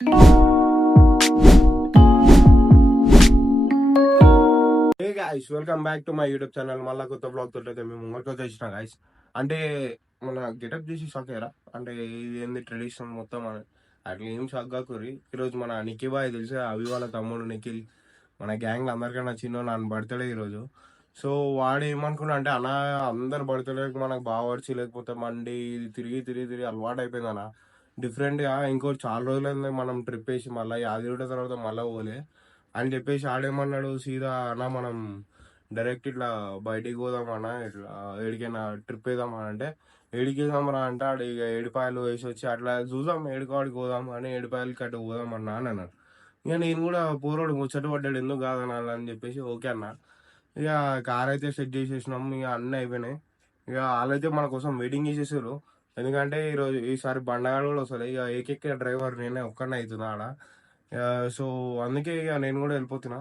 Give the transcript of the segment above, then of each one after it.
Hey guys, welcome back to my YouTube channel. మళ్ళీ కొత్త blog తోటి అయితే మేము ముంగట్లోకి వచ్చిన గైస్. అంటే మన గెటప్ చేసి షాక్ అయ్యారా? అంటే ఇది ఏంది ట్రెడిషన్ మొత్తం అట్లా ఏం షాక్ కాకూరి. ఈరోజు మన నిఖిల్ బాయ్ తెలిసి అవి వాళ్ళ తమ్ముడు నిఖిల్, మన గ్యాంగ్లో అందరికన్నా చిన్న నన్ను బర్త్డే ఈరోజు. సో వాడు ఏమనుకున్నా అంటే అన్న అందరు బర్త్డే మనకు బాగా పడిచి లేకపోతే మండి తిరిగి తిరిగి తిరిగి అలవాటు అయిపోయింది అన్న. డిఫరెంట్గా ఇంకోటి చాలా రోజులైంది మనం ట్రిప్ వేసి మళ్ళీ యాదగిరి తర్వాత మళ్ళీ పోలే అని చెప్పేసి ఆడేమన్నాడు సీదా అన్న మనం డైరెక్ట్ ఇట్లా బయటికి పోదామన్నా, ఇట్లా ఏడికైనా ట్రిప్ వేద్దామా అంటే ఏడికి వేద్దామరా అంటే ఆడు ఇక ఏడిపాయలు వేసి వచ్చి అట్లా చూద్దాం ఏడుకాడికి పోదాం అని ఏడిపాయలకి అటు పోదామన్నా అని అన్నాడు. ఇక నేను కూడా పూర్వడు ముచ్చట పడ్డాడు ఎందుకు కాదన్నా అని చెప్పేసి ఓకే అన్న. ఇక కార్ అయితే సెట్ చేసేసినాం, ఇక అన్నీ అయిపోయినాయి. ఇక వాళ్ళైతే మన కోసం వెయిటింగ్ చేసేసారు. ఎందుకంటే ఈసారి బండగాడు కూడా వస్తుంది. ఇక ఏకెక్కే డ్రైవర్ నేనే ఒక్కనే అవుతున్నా ఆడ. సో అందుకే ఇక నేను కూడా వెళ్ళిపోతున్నా.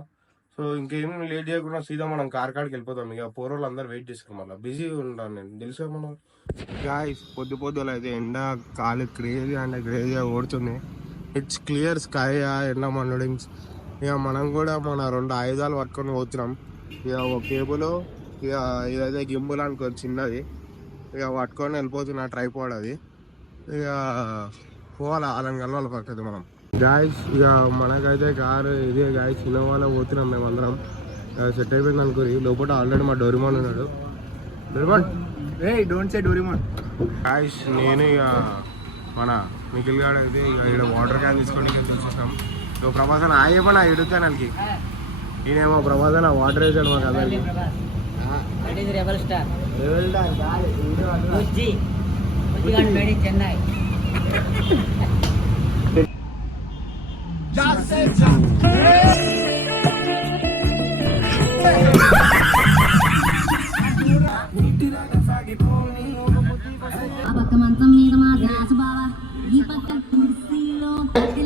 సో ఇంకేం లేట్ చేయకుండా సీదా మనం కార్ కాడికి వెళ్ళిపోతాం. ఇక పోరోళ్ళు అందరు వెయిట్ చేస్తాం, మళ్ళీ బిజీ ఉంటాను నేను తెలుసా. మనం గాయ్స్ పొద్దులో అయితే ఎండ కాలు క్రేజీ అంటే క్రేజీగా ఓడుతుంది. ఇట్స్ క్లియర్ స్కై, ఎండ మండలింగ్స్. ఇక మనం కూడా మన 2 ఆయుధాలు పట్టుకొని పోతున్నాం. ఇక ఒక కేబుల్, ఇక ఇదైతే గింబుల్ అనుకో చిన్నది, ఇక పట్టుకొని వెళ్ళిపోతున్నా ట్రైపాడ్ అది. ఇక పోవాలి వాళ్ళని కలవాలి పక్కది మనం. గాయస్ ఇక మనకైతే కారు ఇదే గాయస్, ఇన్నోవాలో పోతున్నాం మేమందరం. సెట్ అయిపోయింది అనుకోరి. లోపల ఆల్రెడీ మా డోరిమాన్ ఉన్నాడు. డోరిమాన్ గాయస్ నేను ఇక మన నిఖిల్ గారు అయితే ఇక ఇక్కడ వాటర్ క్యాన్ తీసుకొని ఇక చూసేస్తాం. సో ప్రభాసన ఆయపన ఎడుతాను వాళ్ళకి, ఈయనేమో ప్రభాసన వాటర్ వేసాడు మాకు అందరికి.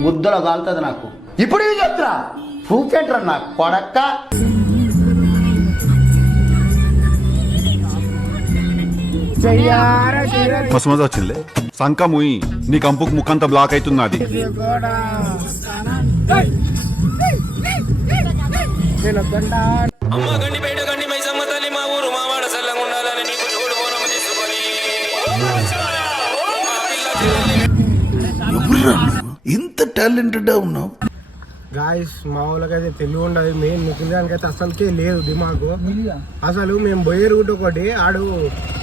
బుద్ధలో కాలుతుంది నాకు. ఇప్పుడు ఇది చెప్తున్నా ప్రూఫ్ ఏంట్రా నాకు కొడక్క. మస్తు మజా వచ్చింది. సంక ముయి నీ కంపుకు ముక్కంతా బ్లాక్ అవుతున్నది. ఇంత టాలెంటెడ్ ఉన్నావు గాయస్. మా వాళ్ళకైతే తెలివి ఉండదు, మెయిన్ నిఖిల్గానికి అయితే అసలుకే లేదు దిమాగు. అసలు మేము పోయే రూట్ ఒకటి, ఆడు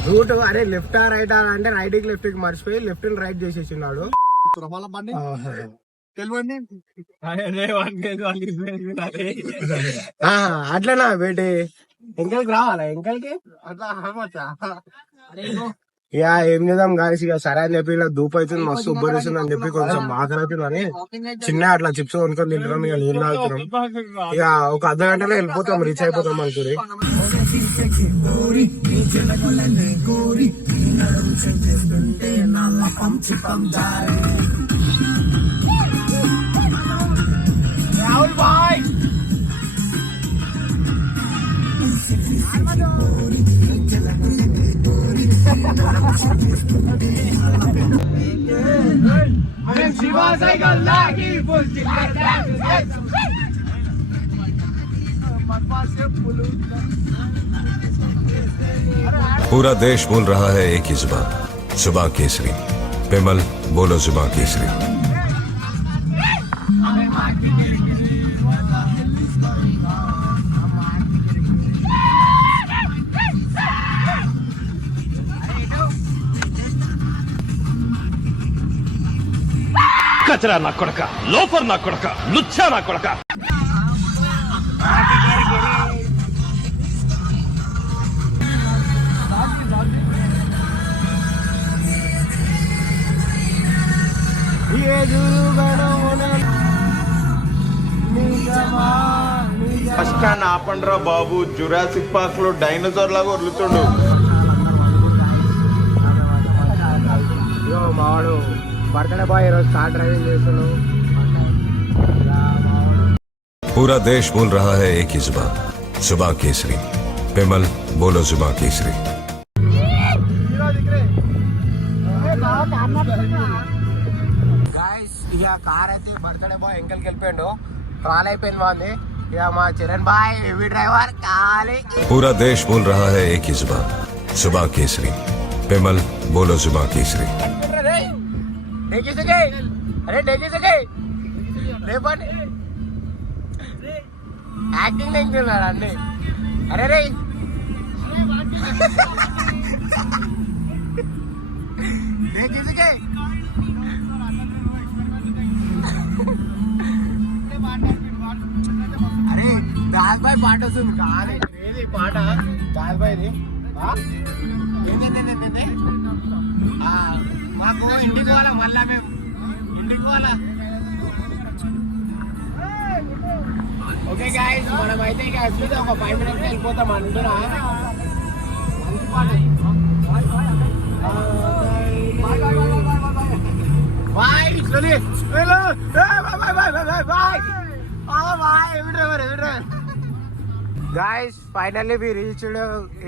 రూట్ అరే లెఫ్టా రైటా అంటే రైట్కి లెఫ్ట్కి మర్చిపోయి లెఫ్ట్ అండ్ రైట్ చేసేసిన్నాడు. అట్లనా బేటే ఎంకల్కి రావాలా ఎంకల్కి ఇక ఏం చేద్దాం గాయస్. ఇక సరే అని చెప్పి ఇలా ధూప్ అవుతుంది, మస్తు ఉబ్బరిస్తుంది అని చెప్పి కొంచెం ఆకలి అవుతుందని చిన్న అట్లా చిప్స్ కొనుక్కొని తింటున్నాం. ఇక నీళ్ళు తాగుతున్నాం. ఇక ఒక అర్ధ గంటలో వెళ్ళిపోతాం, రీచ్ అయిపోతాం అనుకుని. पूरा देश बोल रहा है एक ही जुबान, जुबां केसरी। विमल बोलो जुबां केसरी। కచరా నా కొడక, లోఫర్ నా కొడక, లుచ్చా నా కొడక. కష్టాన్ని ఆపండ్రా బాబు, జురాసిక్ పార్క్ లో డైనోసార్ లాగా వదులుతుండు. మావాడు బర్త్డే బాయ్ ఈరోజు కార్ డ్రైవింగ్ చేస్తున్నాడు. पूरा देश बोल रहा है एक ही जुबान, जुबां केसरी। विमल बोलो जुबां केसरी। गाइस ఇక కార్ అయితే బర్త్డే బాయ్ ఎంకల్కి వెళ్ళిపోయాడు, ట్రాల్ అయిపోయింది బాగుంది. ఇక మా చరణ్ బాయ్ హెవీ డ్రైవర్ కాలి. पूरा देश बोल रहा है एक ही जुबान, जुबां केसरी। विमल बोलो जुबां केसरी। అరే డెక్కి రేపండి యాక్టింగ్ నెంగుతున్నాడు అండి. అరే రే డెక్కి అరే దాస్ బాయ్ పాట వస్తుంది కాదు ఏది పాట దాస్ బాయ్ది మాకు ఇంటికి పోవాలా, మళ్ళా మేము ఇంటికి పోవాలా. ఓకే గాయ్స్, మనం అయితే ఇక యాక్చువల్లీ ఒక 5 minutes వెళ్ళిపోతాం అంటున్నా. మంచి పాట బాయ్ చలి guys. Finally we reached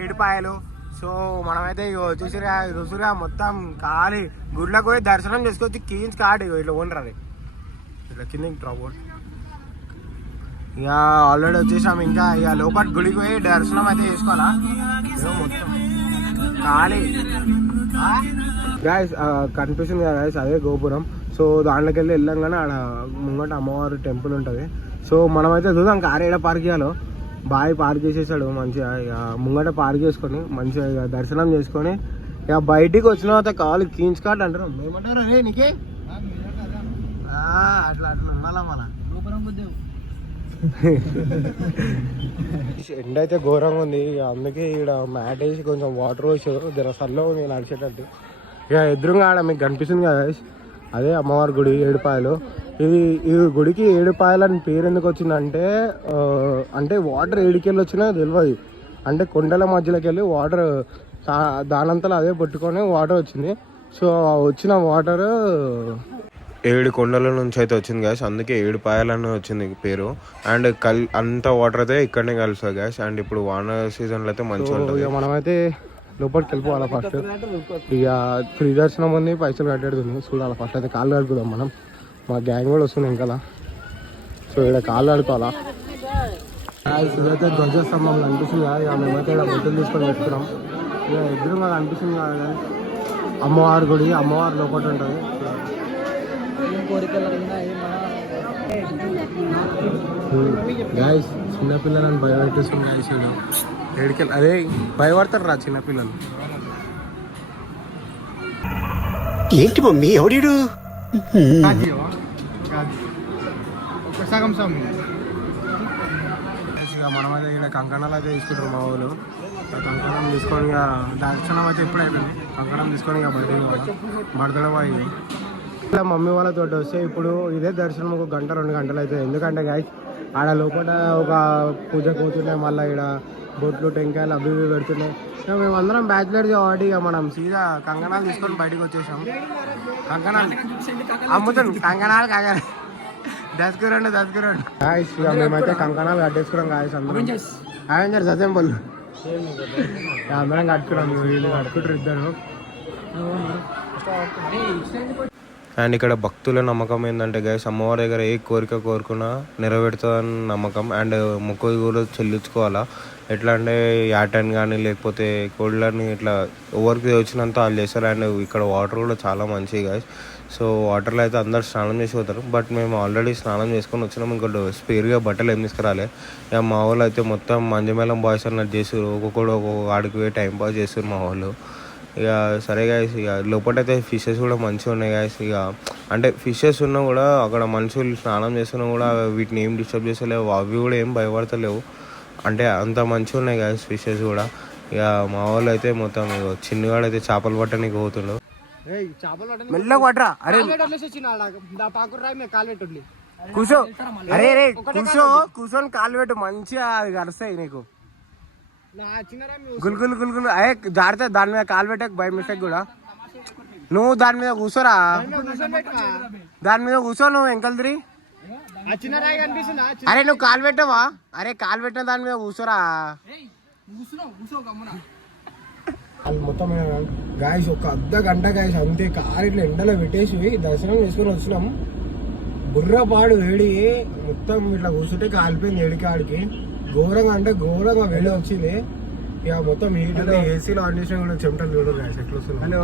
Edupayala. So మనమైతే చూసిరా రుసురా మొత్తం ఖాళీ. గుడ్లకు పోయి దర్శనం చేసుకొచ్చి కీన్స్ కాడు ఇట్లా ఓనర్ ఇట్లా కింద ట్రాబోట్. ఇక ఆల్రెడీ వచ్చేసాం. ఇంకా ఇక లోపల గుడికి పోయి దర్శనం అయితే చేసుకోవాలా. మొత్తం ఖాళీ గాయస్. కనిపిస్తుంది కదా గాయస్, అదే గోపురం. సో దాంట్లోకి వెళ్ళి వెళ్ళంగానే ఆడ ముంగట అమ్మవారి టెంపుల్ ఉంటుంది. సో మనమైతే చూద్దాం కార్ ఏడ పార్క్ చేయాలో. బాయ్ పార్క్ చేసేసాడు మంచిగా. ఇక ముంగట పార్క్ చేసుకొని మంచిగా ఇక దర్శనం చేసుకొని ఇక బయటికి వచ్చిన తర్వాత కావాలి కీన్స్ కార్డ్ అంటారు. ఏమంటారు అరే నీకే అట్లా అట్లా ఉండాలా మన ఎండ అయితే ఘోరంగా ఉంది. ఇక అందుకే ఇక్కడ మ్యాట్ వేసి కొంచెం వాటర్ వేసారు, జర సల్లో ఉంది నడిచేటట్టు. ఇక ఎదురుగా ఆడ మీకు కనిపిస్తుంది కదా అదే అమ్మవారి గుడి ఏడుపాయలు. ఈ గుడికి ఏడుపాయలు అని పేరు ఎందుకు వచ్చిందంటే అంటే వాటర్ ఏడికెళ్ళి వచ్చినా తెలియదు. అంటే కొండల మధ్యలోకి వెళ్ళి వాటర్ దానంతలో అదే పట్టుకొని వాటర్ వచ్చింది. సో వచ్చిన వాటర్ 7 కొండల నుంచి అయితే వచ్చింది గ్యాస్, అందుకే ఏడుపాయలని వచ్చింది పేరు. అండ్ అంత వాటర్ అయితే ఇక్కడనే కలుస్తుంది గ్యాస్. అండ్ ఇప్పుడు వాన సీజన్లో అయితే మంచిగా ఉంటుంది. ఇక మనమైతే లోపలికి వెళ్ళిపోవాలి ఫస్ట్. ఇక ఫ్రీ దర్శనం ఉంది, పైసలు కట్టేడుతుంది చూడాలి. ఫస్ట్ అయితే కాళ్ళు కడుపుదాం మనం. మా గ్యాంగ్ కూడా వస్తుంది ఇంకా. సో ఇక్కడ కాళ్ళు కడుకోవాలా. ఇదైతే ధ్వజస్తంభం కనిపిస్తుంది కదా. ఇక మేమైతే ఇక్కడ బొట్టులు తీసుకొని పెట్టుకున్నాం. ఇక ఎదురు మాకు అనిపిస్తుంది కదా అమ్మవారి గుడి. అమ్మవారి లోపల ఉంటుంది. గాయస్ చిన్నపిల్లలను భయపెట్టేసుకుని గాయస్ ఏడికెళ్ళి అదే భయపడతారు రా చిన్నపిల్లలు. ఏంటి మమ్మీ ఎవడీడు? సగం స్వామి మనమైతే ఇక్కడ కంకణాలు అయితే తీసుకుంటారు మా వాళ్ళు. కంకణం తీసుకొని ఇక దర్శనం అయితే ఎప్పుడు అయిపోయింది. కంకణం తీసుకొని ఇక బయటకు బర్త్డే బాయ్ ఇలా మమ్మీ వాళ్ళతో వస్తే ఇప్పుడు ఇదే దర్శనం 1 గంట 2 గంటలు అవుతుంది. ఎందుకంటే గాయస్ ఆడ లోపల ఒక పూజ కూర్చున్నాయి, మళ్ళీ ఇక్కడ బొట్లు టెంకాయలు అవి ఇవి పెడుతున్నాయి. మేమందరం బ్యాచులర్స్ కాబట్టి ఇక మనం సీదా కంకణాలు తీసుకొని బయటకు వచ్చేసాం. కంకణాలు అమ్ముతాను, కంకణాలు దసుకురండి గాయస్. ఇక మేమైతే కంకణాలు కట్టేసుకున్నాం గాయస్. అందరం అవెంజర్స్ అసెంబుల్ అందరం కట్టుకున్నాం. వీళ్ళు కట్టుకుంటారు ఇద్దరు. అండ్ ఇక్కడ భక్తుల నమ్మకం ఏంటంటే గైస్ అమ్మవారి దగ్గర ఏ కోరిక కోరుకున్నా నెరవేరుతుందని నమ్మకం. అండ్ మొక్కులు కూడా చెల్లించుకోవాలా. ఎట్లా అంటే యాటన్ కానీ లేకపోతే కోళ్ళని ఇట్లా ఎవరికి వచ్చినంత వాళ్ళు చేస్తారు. అండ్ ఇక్కడ వాటర్ కూడా చాలా మంచిది గైస్. సో వాటర్లో అయితే అందరు స్నానం చేసి పోతారు. బట్ మేము ఆల్రెడీ స్నానం చేసుకొని వచ్చినాం. ఇంకోటి స్పేర్గా బట్టలు ఏం తీసుకురాలే. ఇక మా వాళ్ళు అయితే మొత్తం మంజమేళం బాయ్స్ అన్నట్టు చేస్తారు. ఒక్కొక్కడు ఒక్కొక్క ఆడికి పోయి టైం పాస్ చేస్తారు మా వాళ్ళు. ఇక సరే గాయస్, ఇక లోపలైతే ఫిషెస్ కూడా మంచిగా ఉన్నాయి గాయస్. ఇక అంటే ఫిషెస్ ఉన్నా కూడా అక్కడ మనుషులు స్నానం చేస్తున్నా కూడా వీటిని ఏం డిస్టర్బ్ చేస్తలేవు, అవి కూడా ఏం భయపడతలేవు. అంటే అంత మంచిగా ఉన్నాయి గాయస్ ఫిషెస్ కూడా. ఇక మా వాళ్ళు అయితే మొత్తం చిన్నవాడు అయితే చేపలు పట్టడానికి పోతుండవు. మెల్లగా పట్టరా. అరే కూర్చో, అరే రే కూర్చో, కూర్చొని కాలు పెట్టు మంచిగా కలుస్తాయి నీకు. గుల్గుల్ గుల్గుల్ అయ్యే జారితే దాని మీద కాలు పెట్టే బై మిస్టేక్ కూడా. నువ్వు దాని మీద కూర్చోరా, దాని మీద కూర్చో. నువ్వు ఎంకల్దిరి. అరే నువ్వు కాలు పెట్టవా? అరే కాలు పెట్టిన దాని మీద కూర్చోరా. మొత్తం గాయస్ 1 అర్ధ గంట గాయస్ అంతే. కారు ఇట్లా ఎండలో పెట్టేసి దర్శనం చేసుకొని వచ్చినాం. బుర్రపాడు వేడి మొత్తం ఇట్లా కూర్చుంటే కాలిపోయింది ఏడికి ఆడికి. ఘోరంగా అంటే ఘోరంగా వేడి వచ్చింది. ఇక మొత్తం ఏసీలో ఆన్ చేసిన కూడా చెమటలు చూడరు గాయస్ ఎట్లా వస్తుంది. హలో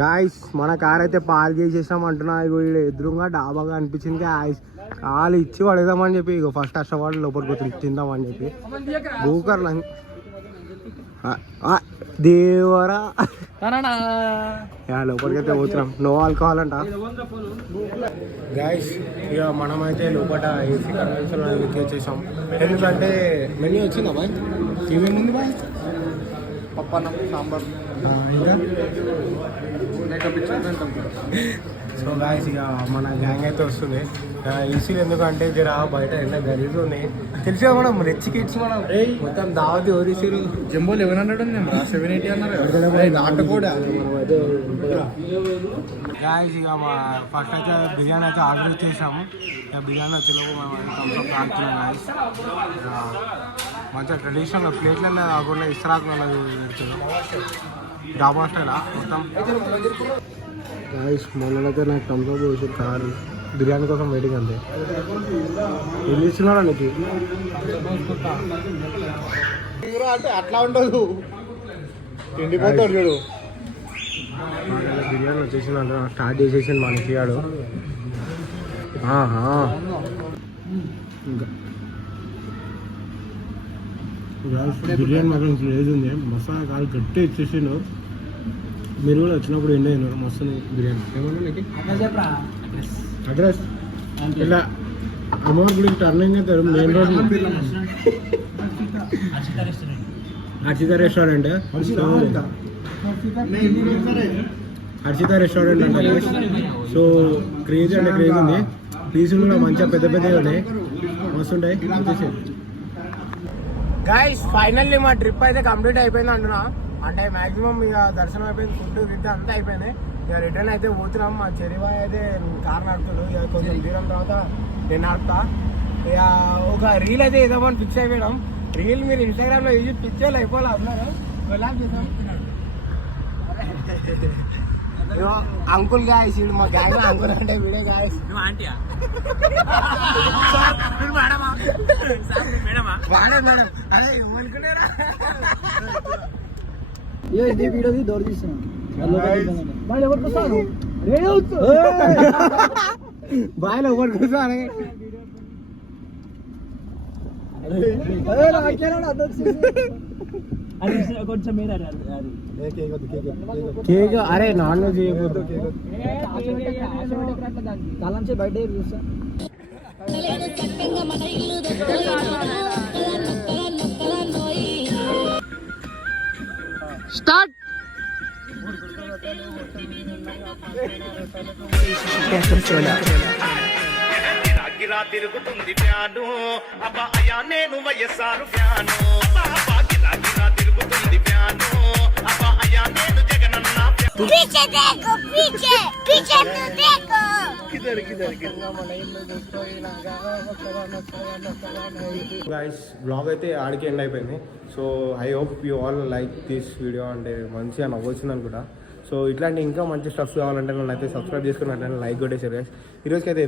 గాయస్, మన కార్ అయితే పార్క్ చేసేసాం అంటున్నా. ఇగో ఇక్కడ ఎదురుగా డాబాగా అనిపించింది గాయస్. కాలు ఇచ్చి పడేద్దామని చెప్పి ఇగో ఫస్ట్ అష్టవాడు లోపలికి వచ్చి తిందామని చెప్పి భూకర్ దేవరా లోపలికి అయితే పోతున్నాం. నో ఆల్కహాల్ అంట గాయస్. ఇక మనమైతే లోపల ఏసీ కన్వెన్షన్ వచ్చేసాం. ఎందుకంటే మెన్యూ వచ్చిందా బాయ్? ఏమేమి ఉంది బాయ్? పప్పన్నం, సాంబార్, ఇంకా సో గాయస్ ఇక మన గ్యాంగ్ అయితే వస్తుంది. ఈసీలు ఎందుకంటే జర బయట ఎంత గలీజ్ ఉన్నాయి తెలిసి మనం రిచ్ కిడ్స్ మనం మొత్తం దావతి ఓరిసీలు జంబోలు 1100 ఉంది, 780 అన్నారు. గాయస్ ఇక ఫస్ట్ అయితే బిర్యానీ అయితే ఆర్డర్ చేసాము. ఇక బిర్యానీ వచ్చేలోపు మనం థమ్స్అప్ తాగుతున్నాం గాయస్. మంచిగా ట్రెడిషనల్ ప్లేట్లలో కాకుండా ఇస్రాకులు పెడుతున్నాం డాబా స్టైలా మొత్తం. గాయస్ మొన్నైతే నాకు థమ్స్అప్ వేసి కారు బిర్యానీ కోసం వెయిటింగ్ అంతే. ఎన్ని ఇస్తున్నారా నీకు అంటే అట్లా ఉండదు, తిండిపోతాడు చూడు. బిర్యానీ వచ్చేసింది అంటే స్టార్ట్ చేసేసింది మనకి ఆడు. బిర్యానీ మాత్రం లేదు ఉంది, మసాలా కాలు గట్టి ఇచ్చేసిండు. మీరు కూడా వచ్చినప్పుడు ఎండ్ అయినారు మస్తు బిర్యానీ. ఏమన్నా నీకు అడ్రస్ ఇలా అమ్మవారి గుడికి టర్నింగ్ అవుతారు main road. Harshitha restaurant, Harshitha restaurant అంట. సో క్రేజ్ అంటే క్రేజ్ ఉంది. పీసులు కూడా మంచిగా పెద్ద పెద్దగా ఉన్నాయి, మస్తు ఉంటాయి. గైస్ ఫైనల్లీ మా ట్రిప్ అయితే కంప్లీట్ అయిపోయింది అంటున్నా. అంటే మాక్సిమం ఇక దర్శనం అయిపోయింది, ఫుడ్ గిట్ట అంతా అయిపోయింది. ఇక రిటర్న్ అయితే పోతున్నాం. మా చెరివాయ్ అయితే కార్ నడుపుతాడు. ఇక కొంచెం దూరం తర్వాత నేను నడుపుతా. ఇక ఒక రీల్ అయితే వేద్దామని ఫిక్స్ అయిపోయాం. రీల్ మీరు ఇన్స్టాగ్రామ్ లో చూసి పిక్చర్లు అయిపోవాలి అన్నారు. అంకుల్ గాయస్, మా గాయ అంకుల్ అంటే వీడే గాయస్. బాయ్లో ఎవరు కూర్చోని కేక్. అరే నాన్ వెజ్ చేయకూడదు. బర్త్డే చూసా స్టార్ట్. గిరా తిరుగుతుంది ఫ్యాను అబ్బా అయా నేను వయసారు ఫ్యాను గిరా తిరుగుతుంది ఫ్యాను అబ్బా అయా నేను జగనన్న पीछे देखो पीछे पीछे तो देखो గైస్ బ్లాగ్ అయితే ఆడికి ఎండ్ అయిపోయింది. So I hope you all like this video. అంటే మంచిగా నవ్వొచ్చింది అనుకుంటా. సో ఇట్లాంటి ఇంకా మంచి స్టఫ్ కావాలంటే నన్ను అయితే సబ్స్క్రైబ్ చేసుకున్నట్లయితే లైక్ కొట్టేసారు గైస్. ఈరోజుకైతే